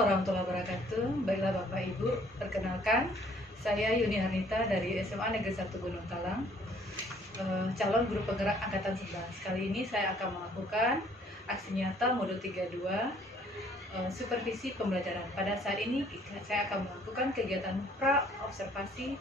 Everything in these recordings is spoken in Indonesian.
warahmatullahi wabarakatuh. Baiklah Bapak Ibu, perkenalkan saya Yuni Harnita dari SMA Negeri 1 Gunung Talang, calon guru penggerak angkatan 11. Kali ini saya akan melakukan aksi nyata mode 32, supervisi pembelajaran. Pada saat ini saya akan melakukan kegiatan pra observasi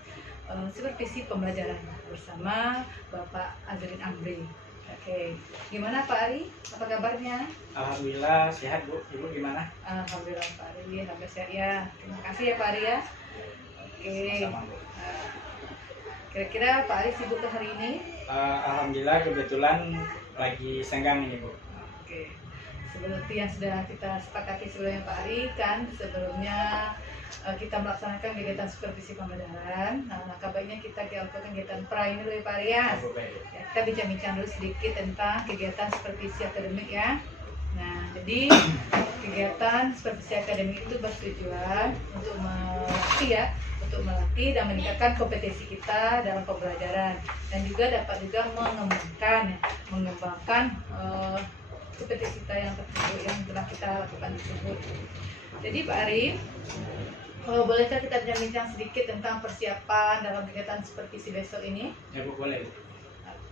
supervisi pembelajaran bersama Bapak Azrin Amri. Oke, gimana Pak Ari? Apa kabarnya? Alhamdulillah sehat Bu. Ibu gimana? Alhamdulillah Pak Ari, alhamdulillah sehat ya. Terima kasih ya Pak Ari ya. Oke. Sama-sama, Bu. Kira-kira Pak Ari sibuk ke hari ini? Alhamdulillah kebetulan lagi senggang ini Bu. Oke. Seperti yang sudah kita sepakati sebelumnya Pak Ari, kan sebelumnya kita melaksanakan kegiatan supervisi pembelajaran. Nah, langkah baiknya kita lakukan kegiatan pra ini dulu ya Pak Ari ya. Ya, kita bincang-bincang dulu sedikit tentang kegiatan supervisi akademik ya. Nah, jadi kegiatan supervisi akademik itu bertujuan untuk melatih dan meningkatkan kompetensi kita dalam pembelajaran, dan juga dapat juga mengembangkan kompetensi kita yang telah kita lakukan tersebut. Jadi Pak Ari, bolehkah kita bincang sedikit tentang persiapan dalam kegiatan supervisi besok ini? Ya Bu, boleh.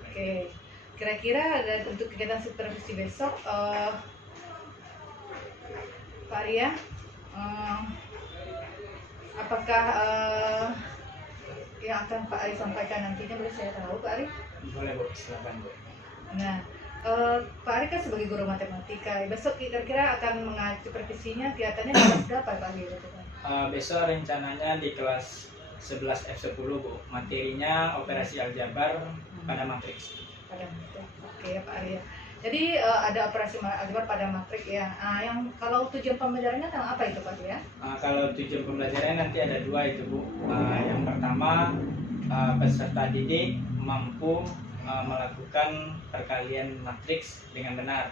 Oke, kira-kira untuk kegiatan supervisi besok, Pak Ari ya, apakah yang akan Pak Ari sampaikan nantinya boleh saya tahu Pak Ari? Boleh Bu, silakan Bu. Nah, Pak Ari kan sebagai guru matematika, besok kira-kira akan mengacu supervisinya kelihatannya kelas berapa Pak Ari? Besok rencananya di kelas 11 F10 Bu. Materinya operasi aljabar pada matriks. Pada matrik. Oke ya Pak Ari ya. Jadi ada operasi aljabar pada matrik ya. Yang kalau tujuan pembelajarannya tentang apa itu Pak Ari ya? Kalau tujuan pembelajarannya nanti ada dua itu Bu. Yang pertama, peserta didik mampu melakukan perkalian matriks dengan benar.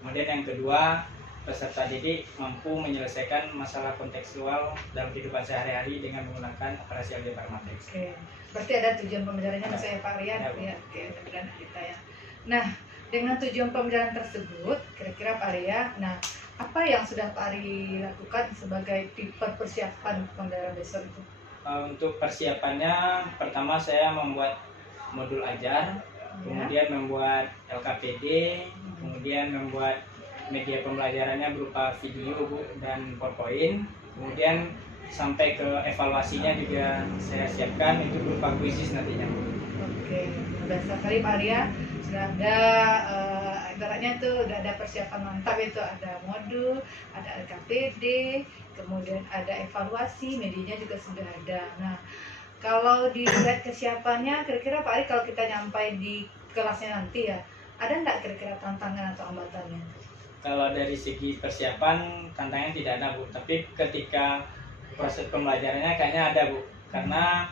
Kemudian yang kedua, peserta didik mampu menyelesaikan masalah kontekstual dalam kehidupan sehari-hari dengan menggunakan operasi aljabar matriks. Oke, berarti ada tujuan pembelajarannya misalnya Pak Rian, ya, oke, pembelajaran kita ya. Nah, dengan tujuan pembelajaran tersebut, kira-kira Pak Ria, nah apa yang sudah Pak Ari lakukan sebagai persiapan pembelajaran besok itu? Untuk persiapannya, pertama saya membuat modul ajar, kemudian membuat LKPD, kemudian membuat media pembelajarannya berupa video Bu, dan PowerPoint, kemudian sampai ke evaluasinya juga saya siapkan, itu berupa kuisis nantinya. Oke, dasar sekali Pak Arya, sudah ada ibaratnya tuh udah ada persiapan mantap, itu ada modul, ada LKPD, kemudian ada evaluasi, medianya juga sudah ada. Nah, kalau dilihat kesiapannya, kira-kira Pak Ari kalau kita nyampai di kelasnya nanti ya, ada nggak kira-kira tantangan atau hambatannya? Kalau dari segi persiapan, tantangannya tidak ada Bu, tapi ketika proses pembelajarannya kayaknya ada Bu, karena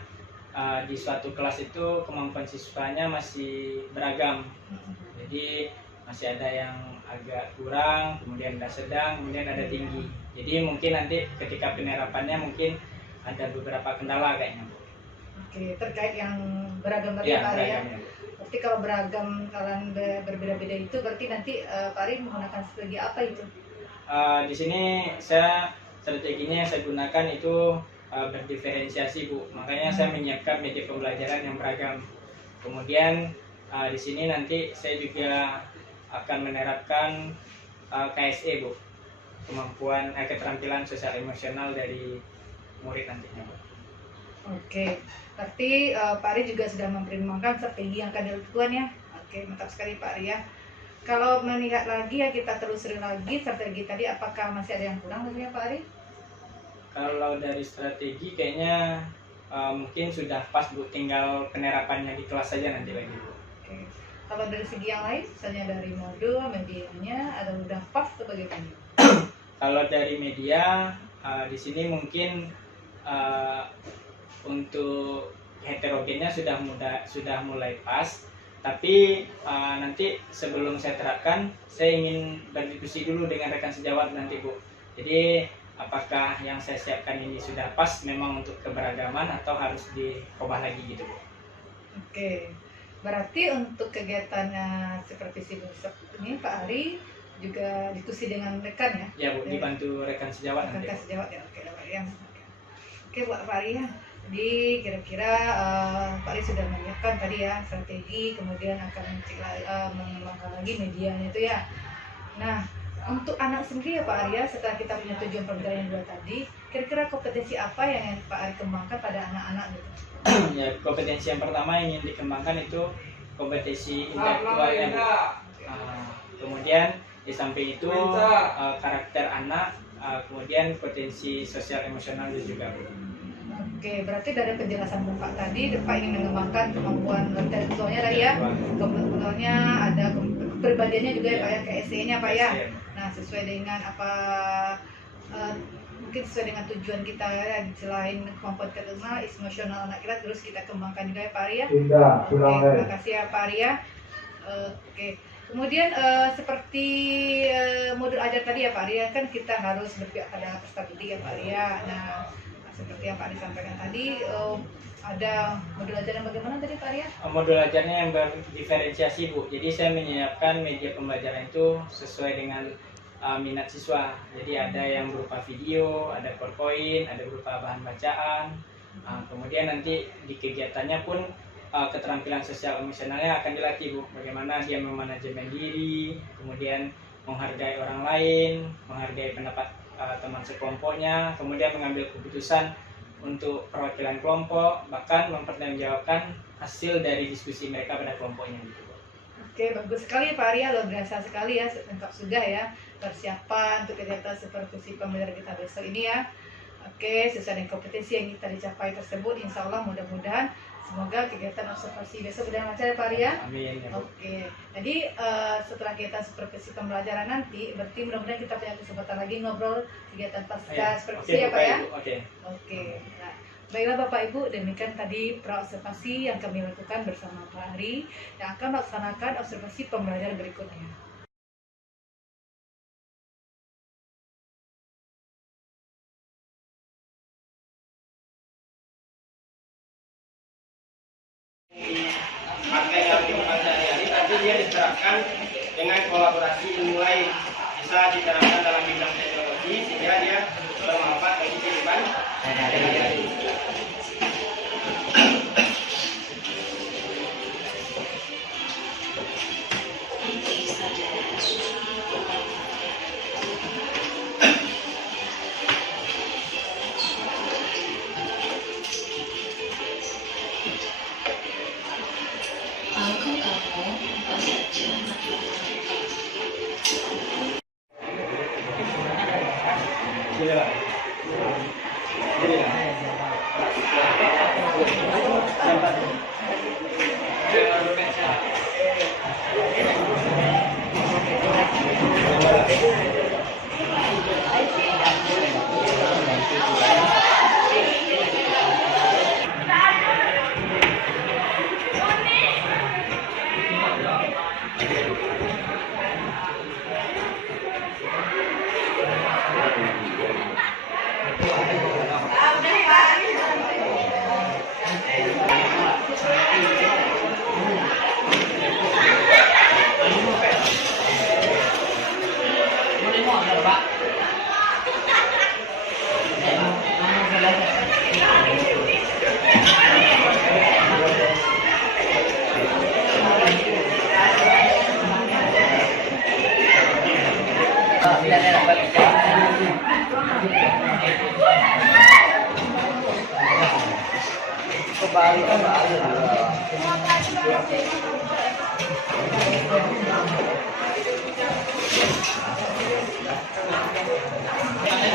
di suatu kelas itu kemampuan siswanya masih beragam, jadi masih ada yang agak kurang, kemudian ada sedang, kemudian ada tinggi. Jadi mungkin nanti ketika penerapannya mungkin ada beberapa kendala kayaknya Bu. Oke, terkait yang beragam tadi Ya, Pak Ari ya. beragamnya Bu. Berarti kalau beragam, kalian berbeda-beda itu berarti nanti Pak Ari menggunakan strategi apa itu? Di sini strateginya yang saya gunakan itu berdiferensiasi Bu. Makanya saya menyiapkan media pembelajaran yang beragam. Kemudian di sini nanti saya juga akan menerapkan KSE Bu, kemampuan keterampilan sosial emosional dari murid nantinya Bu. Oke, berarti Pak Ari juga sudah mempertimbangkan strategi yang akan dilakukan ya. Oke, mantap sekali Pak Ari ya. Kalau melihat lagi ya, kita telusuri lagi strategi tadi, apakah masih ada yang kurang ya Pak Ari? Kalau dari strategi kayaknya mungkin sudah pas Bu, tinggal penerapannya di kelas saja nanti lagi Bu. Oke. Kalau dari segi yang lain, misalnya dari modul, medianya, ada udah pas atau bagaimana? Kalau dari media, di sini mungkin untuk heterogennya sudah mulai pas, tapi nanti sebelum saya terapkan, saya ingin berdiskusi dulu dengan rekan sejawat nanti Bu. Jadi apakah yang saya siapkan ini sudah pas memang untuk keberagaman atau harus diubah lagi gitu Bu. Oke, berarti untuk kegiatannya supervisi besok ini Pak Ari juga diskusi dengan rekan ya. Ya Bu, dibantu rekan sejawat nanti. Rekan sejawat ya, oke Pak Arya. Oke Pak Arya. Jadi kira-kira Pak Arya sudah menyiapkan tadi ya strategi, kemudian akan mengembangkan lagi medianya itu ya. Nah, untuk anak sendiri ya Pak Arya, setelah kita punya tujuan pembelajaran dua tadi, kira-kira kompetensi apa yang Pak Arya kembangkan pada anak-anak gitu? Ya, kompetensi yang pertama yang ingin dikembangkan itu kompetensi intelektualnya Bu. Kemudian di samping itu karakter anak, kemudian potensi sosial emosional juga Bu. Oke, berarti dari penjelasan Bapak tadi, Pak ingin mengembangkan kemampuan intelektualnya tadi ya, kebetulannya ada kepribadiannya juga ya Pak ya, ke SE-nya Pak ya. Nah, sesuai dengan apa, mungkin sesuai dengan tujuan kita ya, selain kemampuan intelektual, emosional anak kita terus kita kembangkan juga ya Pak Arya. Oke, terima kasih ya Pak Arya. Oke. Kemudian seperti modul ajar tadi ya Pak Arya, kan kita harus berpihak pada peserta didik ya Pak Arya. Nah, seperti yang Pak Arya sampaikan tadi, ada modul ajar yang bagaimana tadi Pak Arya? Modul ajarnya yang berdiferensiasi Bu. Jadi saya menyiapkan media pembelajaran itu sesuai dengan minat siswa. Jadi ada yang berupa video, ada PowerPoint, ada berupa bahan bacaan. Kemudian nanti di kegiatannya pun keterampilan sosial emosionalnya akan dilatih Bu. Bagaimana dia memanajemen diri, kemudian menghargai orang lain, menghargai pendapat teman sekelompoknya, kemudian mengambil keputusan untuk perwakilan kelompok, bahkan mempertanggungjawabkan hasil dari diskusi mereka pada kelompoknya gitu. Oke, bagus sekali Pak Arya, luar biasa sekali ya, lengkap sudah ya persiapan untuk kegiatan supervisi pembelajaran kita besok ini ya. Oke, sesuai dengan kompetensi yang kita dicapai tersebut, insya Allah mudah-mudahan semoga kegiatan observasi besok sudah lancar ya Pak Arya. Amin. Ya, oke, jadi setelah kegiatan supervisi pembelajaran nanti, berarti mudah-mudahan kita punya kesempatan lagi ngobrol kegiatan pasca supervisi ya Pak ya. Oke. Nah, baiklah Bapak Ibu, demikian tadi praobservasi yang kami lakukan bersama Pak Ari yang akan melaksanakan observasi pembelajaran berikutnya. Pakai yang kehidupan sehari-hari, tapi dia diterapkan dengan kolaborasi ilmu lain, bisa diterapkan dalam bidang teknologi sehingga dia bermanfaat bagi kehidupan sehari-hari.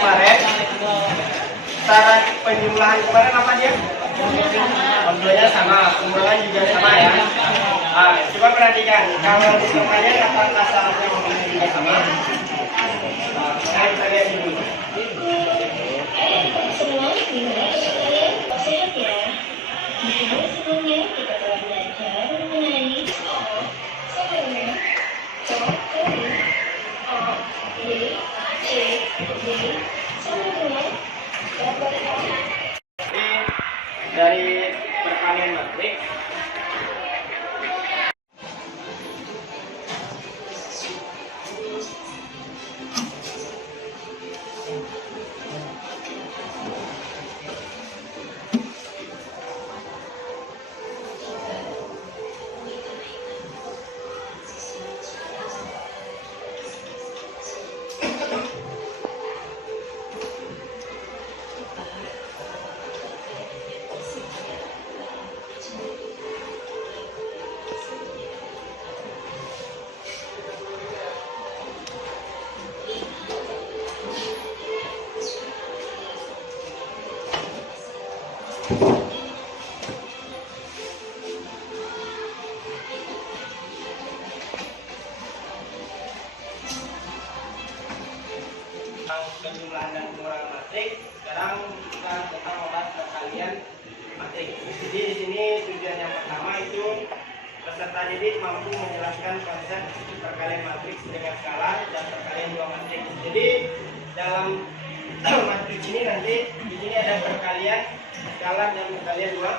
Kemarin cara penjumlahan kemarin apa dia? Modelnya sama, pengurangan juga sama ya. Coba perhatikan, kalau misalnya kata kasarnya juga sama, kita lihat dulu. Semua gimana sehat ya? Meskipun sebelumnya kita telah belajar mengenai sebelumnya dari pertanian matrik sini tujuan yang pertama itu peserta didik mampu menjelaskan konsep perkalian matriks dengan skala dan perkalian dua matriks. Jadi dalam matriks ini nanti di sini ada perkalian skala dan perkalian dua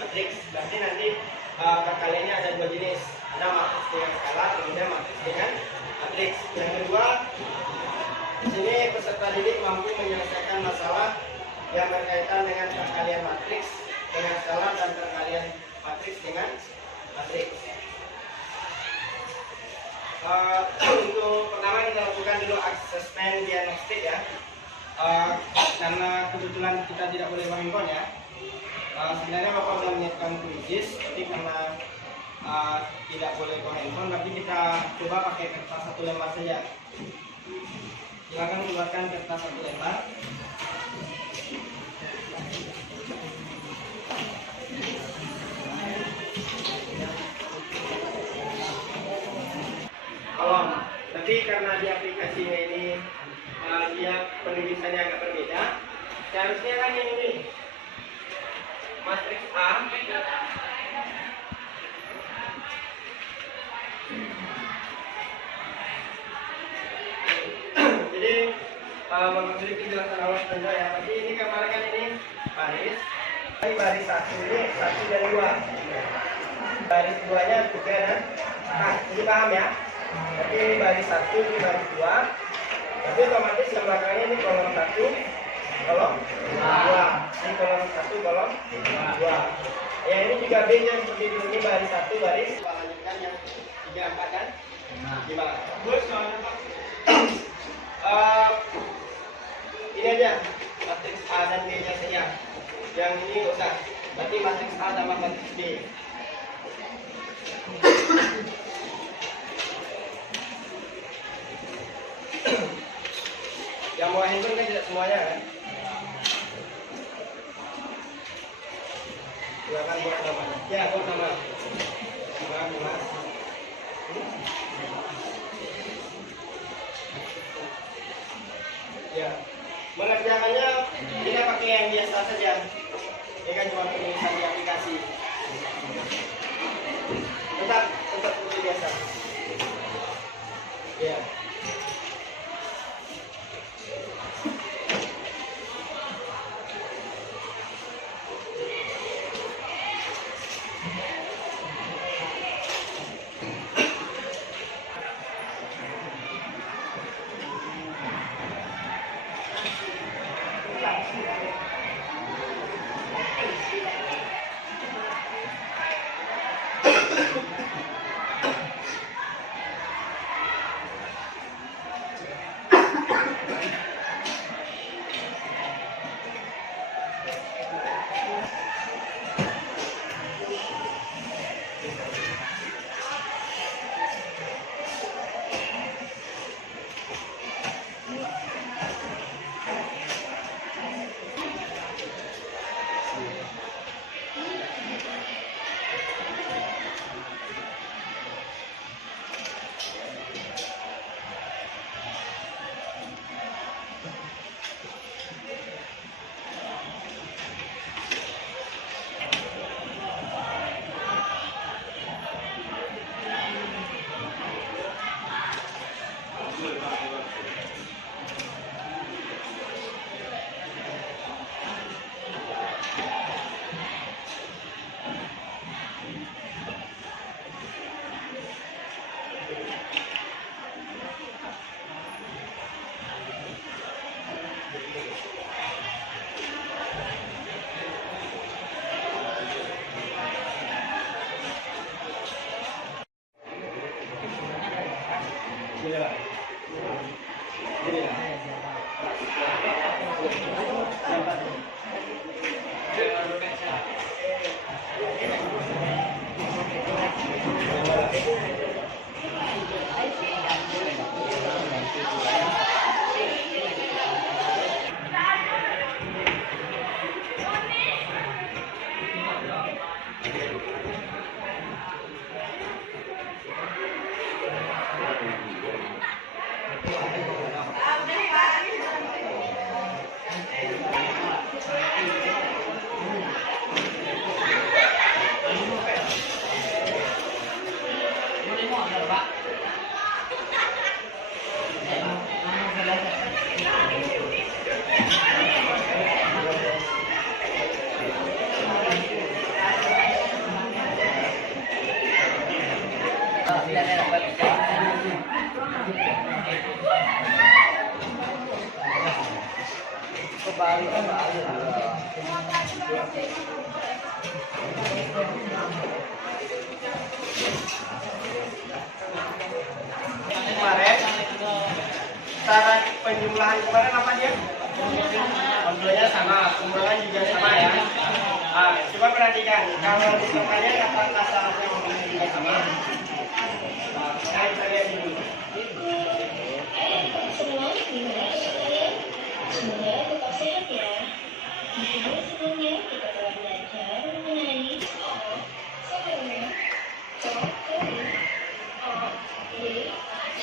matriks. Berarti nanti perkaliannya ada dua jenis, ada matriks dengan skala, kemudian matriks dengan matriks. Yang kedua, di sini peserta didik mampu menyelesaikan masalah yang berkaitan dengan perkalian matriks dengan skala dan perkalian matriks dengan matriks. Untuk pertama kita lakukan dulu asesmen diagnostik ya. Karena kebetulan kita tidak boleh handphone ya. Sebenarnya Bapak sudah menyiapkan kuis, tapi karena tidak boleh handphone, tapi kita coba pakai kertas satu lembar saja. Silakan keluarkan kertas satu lembar. Tapi karena di aplikasinya ini dia penulisannya agak berbeda, seharusnya kan yang ini matriks A. Jadi Bapak beri penjelasan awal saja ya. Tapi ini kemarin kan ini baris satu ini 1 dan 2. Baris 2-nya 3 dan ini paham ya? Jadi ini baris 1, ini baris 2. Tapi otomatis yang belakangnya ini kolom 1, kolom 2. Ini kolom 1, kolom 2. Ya ini juga B nya seperti itu. Ini baris 1, baris. Kita lanjutkan yang 3, 4 dan 5. Terus soalnya Pak. Ini aja matriks A dan B nya saja. Yang ini nggak usah. Berarti matriks A sama matriks B. Yang mau handphone kan tidak semuanya kan? Silakan buat nama. Ya, buat nama. Nama. Ya, mengerjakannya kita pakai yang biasa saja. Ini kan cuma penulisan di aplikasi. Tetap seperti biasa. Ya. Kemarin cara penjumlahan kemarin apa dia? Ordonya sama, kumpulan juga sama ya. Coba perhatikan, kalau misalnya kata syaratnya juga sama. Nah, kita lihat dulu. Semua gimana kalian? Semoga tetap sehat ya. Di video sebelumnya kita telah belajar mengenai sebelumnya A, B, C,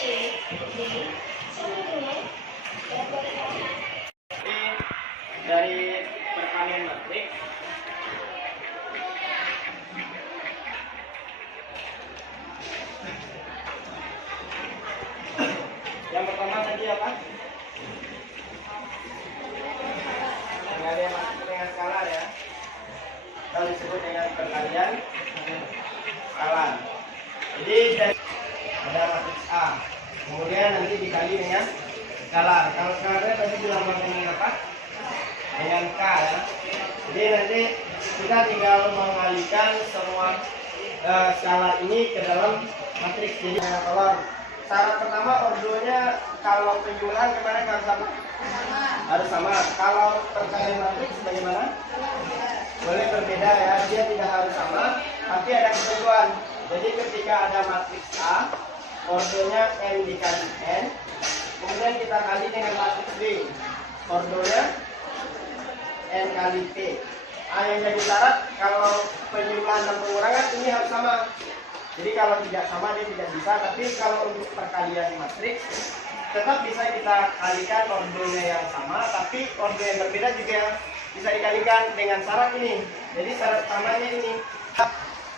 D sama dengan dapat Dari perkalian matriks yang pertama tadi apa? Perkalian matriks dengan skalar ya, atau disebut dengan perkalian skalar. Jadi dari ada matriks A, kemudian nanti dikali dengan skalar. Kalau skalarnya tadi dilambang dengan apa? Dengan K ya. Jadi nanti kita tinggal mengalihkan semua skalar ini ke dalam matriks. Jadi kalau syarat pertama ordonya kalau penjumlahan kemarin harus sama? Harus sama. Kalau perkalian matriks bagaimana? Boleh berbeda ya, dia tidak harus sama, tapi ada ketentuan. Jadi ketika ada matriks A, ordonya N dikali N, kemudian kita kali dengan matriks B, ordonya N kali P. Yang jadi syarat kalau penjumlahan dan pengurangan ini harus sama. Jadi kalau tidak sama dia tidak bisa, tapi kalau untuk perkalian matriks tetap bisa kita kalikan ordonya yang sama, tapi ordo yang berbeda juga bisa dikalikan dengan syarat ini. Jadi syarat pertamanya ini,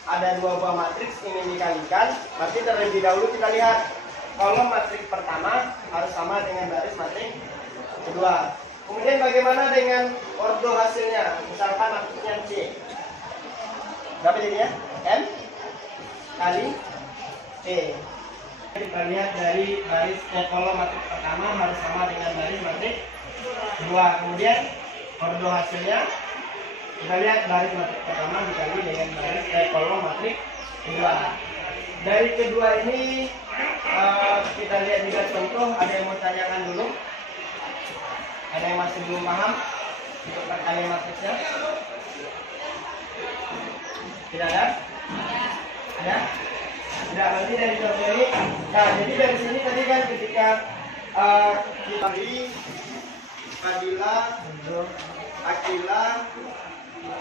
ada dua buah matriks ingin dikalikan, berarti terlebih dahulu kita lihat kolom matriks pertama harus sama dengan baris matriks kedua. Kemudian bagaimana dengan ordo hasilnya? Misalkan matriksnya C. Berapa jadinya? M kali P. Kita lihat dari baris kolom matriks pertama harus sama dengan baris matriks kedua. Kemudian ordo hasilnya kita lihat baris matriks pertama dikali dengan baris kolom matriks kedua. Dari kedua ini kita lihat juga contoh. Ada yang mau tanyakan dulu? Ada yang masih belum paham untuk perkalian matriksnya? Tidak ada? Ada? Tidak, nanti dari contoh ini. Nah, jadi dari sini tadi kan ketika kita beri Fadila, Akila,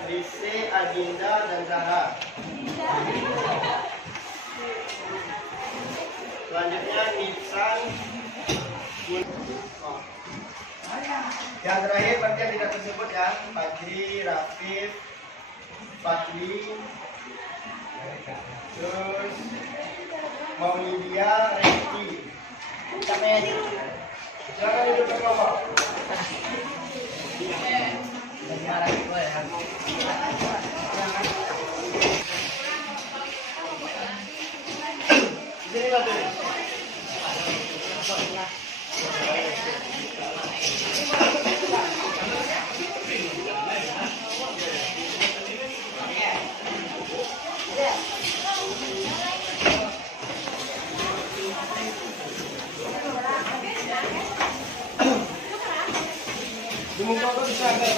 Rise, Adinda, dan Zahra. Selanjutnya Nisan, yang terakhir berarti yang tidak tersebut ya, Fajri, Rafif, Fakri, terus Maulidia, Resti. Silakan duduk ke bawah. Sini satu. Di muka kau bisa agak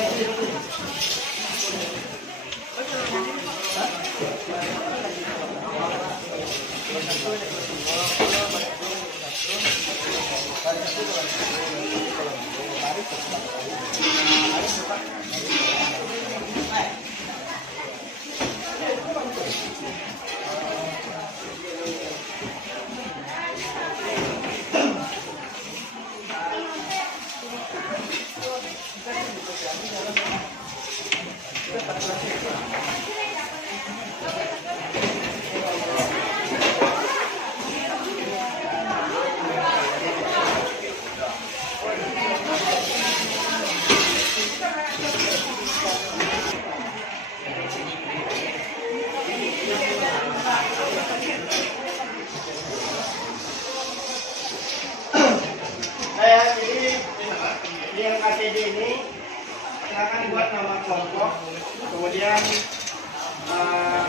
kemudian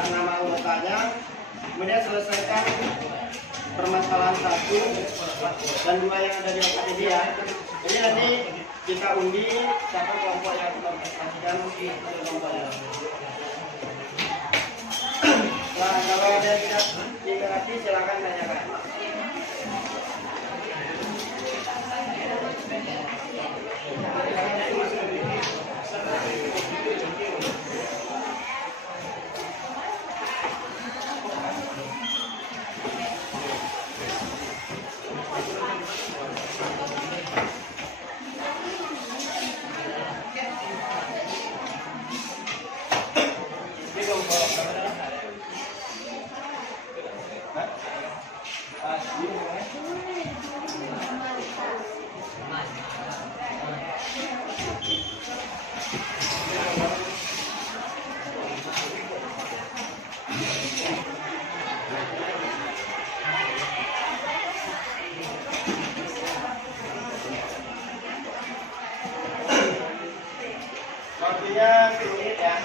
nama anggotanya, kemudian selesaikan permasalahan 1 dan 2 yang ada di otak ini ya. Jadi nanti kita undi siapa kelompok yang kita prestasikan untuk kelompoknya. Nah, kalau ada yang tidak dimengerti silakan tanyakan. Waktunya 10 menit ya.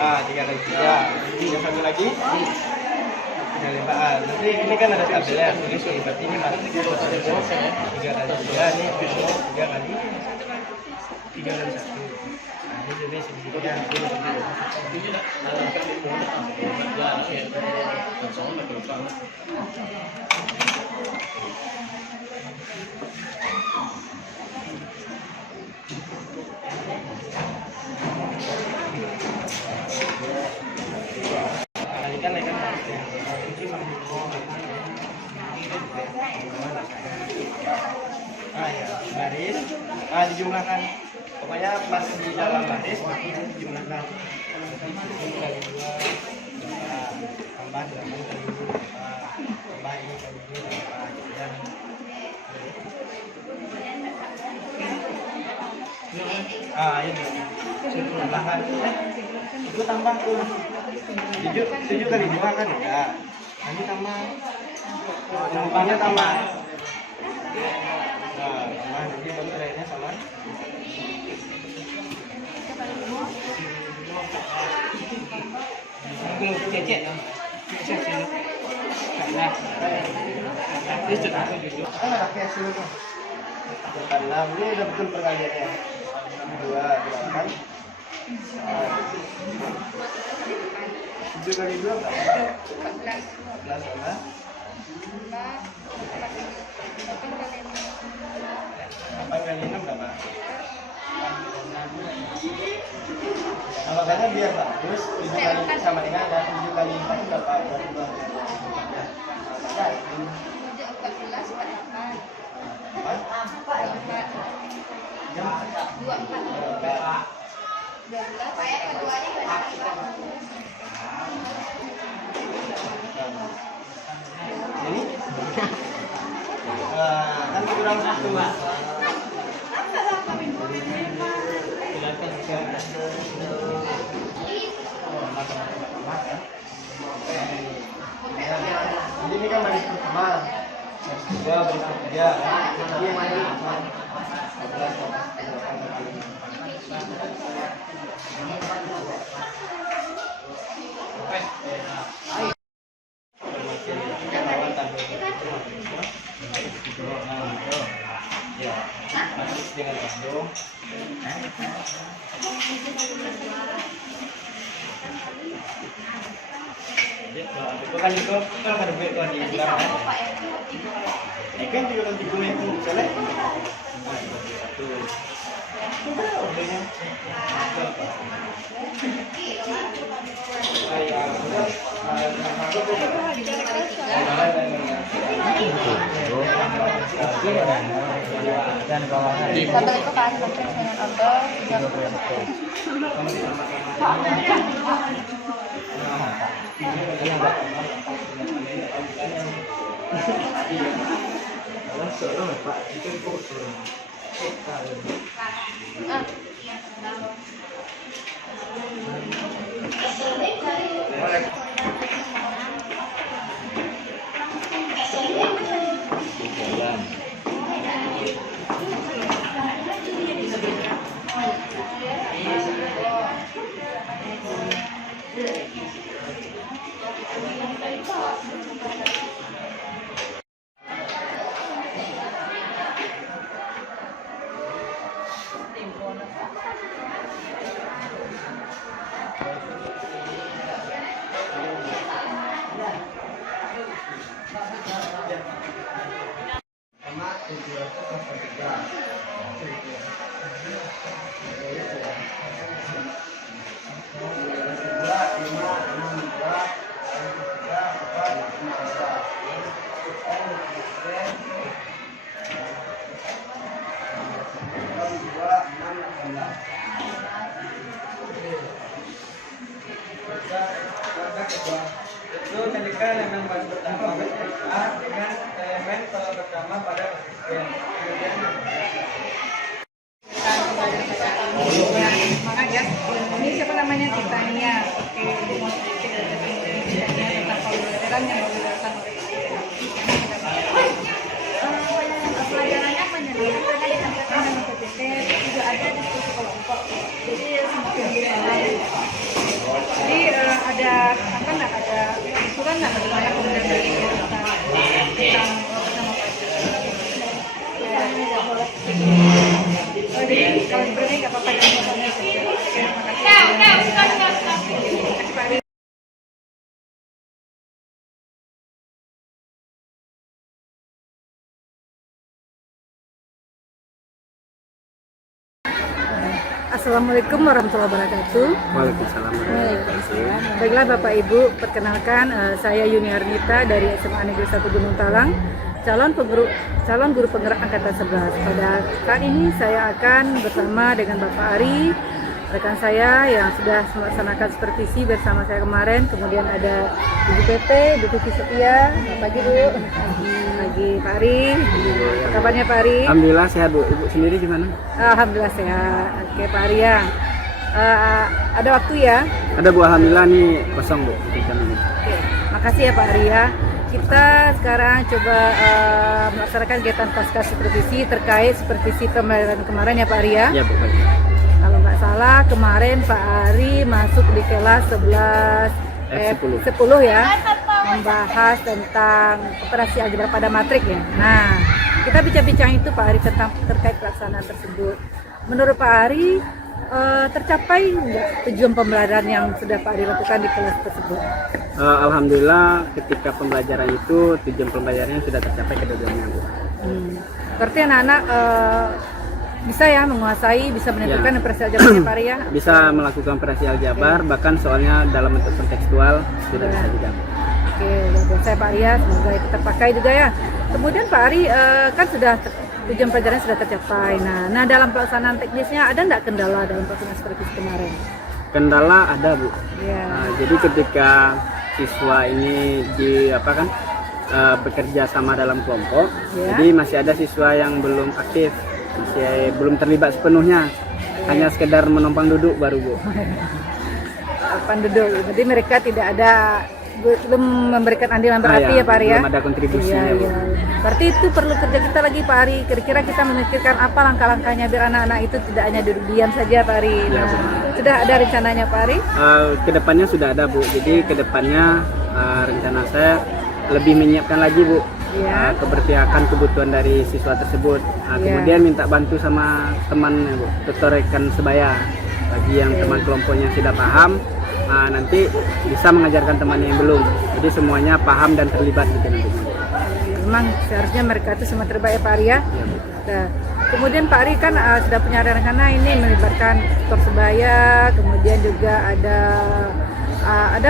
Nah, 3 kali 3. Yang satu lagi 3 limpaan. Nanti ini kan ada tabelnya, tulis berarti ini masuk 3 kali 3 ini 3 kali 1. Nah, ini jadi segitiga. Baris, dijumlahkan. Pokoknya pas di dalam baris dijumlahkan. Tambah 8 kali 2, tambah ini kali 2, ini. Tambahkan. Itu tambah tuh. 7 kali 2 kan ya. Ini tambah. Tambahnya tambah. Nah, jadi baru terakhirnya sama. Kalau cecek dong. Karena ini sudah ada hasil tuh. Karena ini udah betul perkaliannya. 2 8. 7 kali 2 berapa? 14 sama 8 kali 6 berapa? Nah, makanya biar bagus 7 kali sama dengan 7 kali 4 berapa? 22. Nah, 14 48. 12 kayak keduanya ini kan kurang 1. Jadi ini kan baris pertama, baris kedua, baris ketiga. Ini yang mana? 14. dengan Bandung. Itu kan itu kan ada duit tuh di belakang. Ikan juga kan tiga itu misalnya. Satu. Sudah ordernya. Satu itu kan dengan order Itu jadikan elemen bahan pertama A dengan elemen pola pertama pada kemudian ya. Ini siapa namanya? Titania. Oke, Titania tentang pembelajaran yang dilakukan oleh pelajarannya menyediakan ditampilkan dengan PPT, juga ada diskusi kelompok, jadi semakin dikenal. Jadi ada apa nggak ada usulan nggak bagaimana kemudian dari tentang jadi kalau seperti nggak apa-apa dan Assalamualaikum warahmatullahi wabarakatuh. Waalaikumsalam. Baiklah Bapak Ibu, perkenalkan saya Yuni Arnita dari SMA Negeri 1 Gunung Talang, calon guru penggerak angkatan 11. Pada saat ini saya akan bersama dengan Bapak Ari, rekan saya yang sudah melaksanakan supervisi bersama saya kemarin. Kemudian ada Ibu PT, Bu Tuti Setia. Selamat pagi Bu. Pagi Pak Ari. Apa kabarnya Pak Ari? Alhamdulillah sehat Bu. Ibu sendiri gimana? Alhamdulillah sehat. Oke Pak Ari ya. Ada waktu ya? Ada Bu, alhamdulillah nih kosong Bu. Oke, makasih ya Pak Ari ya. Kita sekarang coba melaksanakan kegiatan pasca supervisi terkait supervisi pembelajaran kemarin ya Pak Ari ya. Ya Bu. Kalau nggak salah kemarin Pak Ari masuk di kelas 10 ya, membahas tentang operasi algebra pada matrik ya. Nah, kita bincang-bincang itu Pak Ari tentang terkait pelaksanaan tersebut. Menurut Pak Ari, tercapai nggak tujuan pembelajaran yang sudah Pak Ari lakukan di kelas tersebut? Alhamdulillah ketika pembelajaran itu tujuan pembelajarannya sudah tercapai kedudukannya Bu. Berarti anak-anak bisa ya menguasai, bisa menentukan operasi aljabar ya Pak Ari ya? Bisa melakukan operasi aljabar, bahkan soalnya dalam bentuk kontekstual sudah bisa dijawab. Oke, luar biasa Pak Ari ya, semoga itu terpakai juga ya. Kemudian Pak Ari kan sudah tujuan pelajaran sudah tercapai. Nah dalam pelaksanaan teknisnya ada nggak kendala dalam pelaksanaan supervisi kemarin? Kendala ada Bu. Ya. Jadi ketika siswa ini bekerja sama dalam kelompok, Ya. jadi masih ada siswa yang belum aktif, masih belum terlibat sepenuhnya, hanya sekedar menumpang duduk baru Bu. Penduduk, jadi mereka tidak ada, belum memberikan andil yang berarti ya Pak Ari ya? Belum ada kontribusinya Iya, Bu. iya. Berarti itu perlu kerja kita lagi Pak Ari. Kira-kira kita memikirkan apa langkah-langkahnya biar anak-anak itu tidak hanya duduk diam saja Pak Ari. Ya, Nah, sudah ada rencananya Pak Ari? Kedepannya sudah ada Bu, jadi kedepannya rencana saya lebih menyiapkan lagi Bu Iya. keberpihakan kebutuhan dari siswa tersebut. Iya. Kemudian minta bantu sama teman Bu, tutor rekan sebaya. Bagi yang Oke. teman kelompoknya sudah paham, nanti bisa mengajarkan temannya yang belum. Jadi semuanya paham dan terlibat gitu nanti. Memang seharusnya mereka itu semua terbaik ya Pak Ari ya. Ya, Bu. Nah, kemudian Pak Ari kan sudah punya rencana ini melibatkan tutor sebaya, kemudian juga ada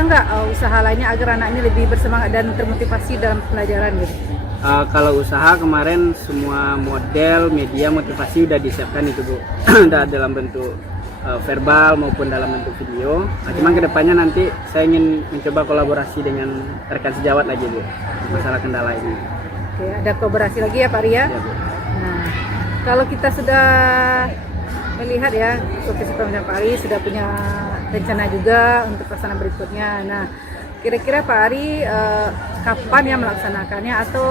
nggak usaha lainnya agar anak ini lebih bersemangat dan termotivasi dalam pelajaran gitu? Kalau usaha kemarin semua model media motivasi udah disiapkan itu Bu, udah dalam bentuk verbal maupun dalam bentuk video. Cuman kedepannya nanti saya ingin mencoba kolaborasi dengan rekan sejawat lagi Bu, masalah kendala ini. Oke, ada kolaborasi lagi ya Pak Ari ya? Ya, Bu. Nah, kalau kita sudah melihat ya, Profesi Pemerintah Pak Ari sudah punya rencana juga untuk pelaksanaan berikutnya. Nah, kira-kira Pak Ari kapan yang melaksanakannya atau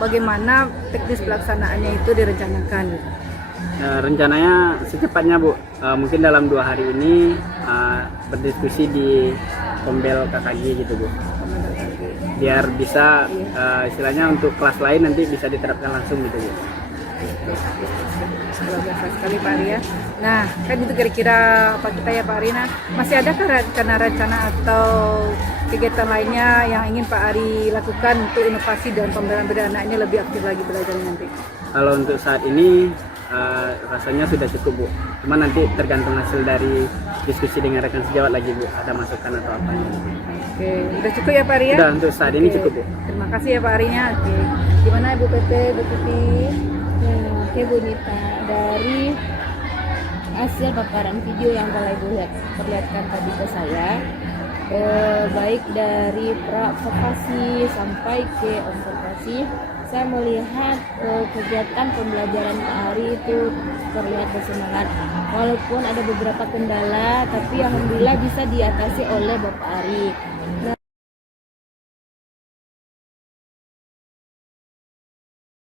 bagaimana teknis pelaksanaannya itu direncanakan? Rencananya secepatnya Bu, mungkin dalam 2 hari ini berdiskusi di Kombel KKG gitu Bu, biar bisa istilahnya untuk kelas lain nanti bisa diterapkan langsung gitu Bu. Luar biasa sekali Pak Ari ya. Nah, kan itu kira-kira apa kita ya Pak Ari. Nah, masih adakah rencana-rencana atau kegiatan lainnya yang ingin Pak Ari lakukan untuk inovasi dan pembelajaran anak ini lebih aktif lagi belajar nanti? Kalau untuk saat ini rasanya sudah cukup Bu, cuma nanti tergantung hasil dari diskusi dengan rekan sejawat lagi Bu, ada masukan atau apa. Oke, udah cukup ya Pak Ari ya? Udah, untuk saat ini Oke, cukup Bu. Terima kasih ya Pak Arinya. Oke, gimana Bu Pepe, Bu Tuti? Oke Bu Nita, dari hasil paparan video yang telah Ibu perlihatkan tadi ke saya, baik dari pra-vokasi sampai ke observasi, saya melihat kegiatan pembelajaran Pak Ari itu terlihat bersemangat. Walaupun ada beberapa kendala, tapi alhamdulillah bisa diatasi oleh Bapak Ari.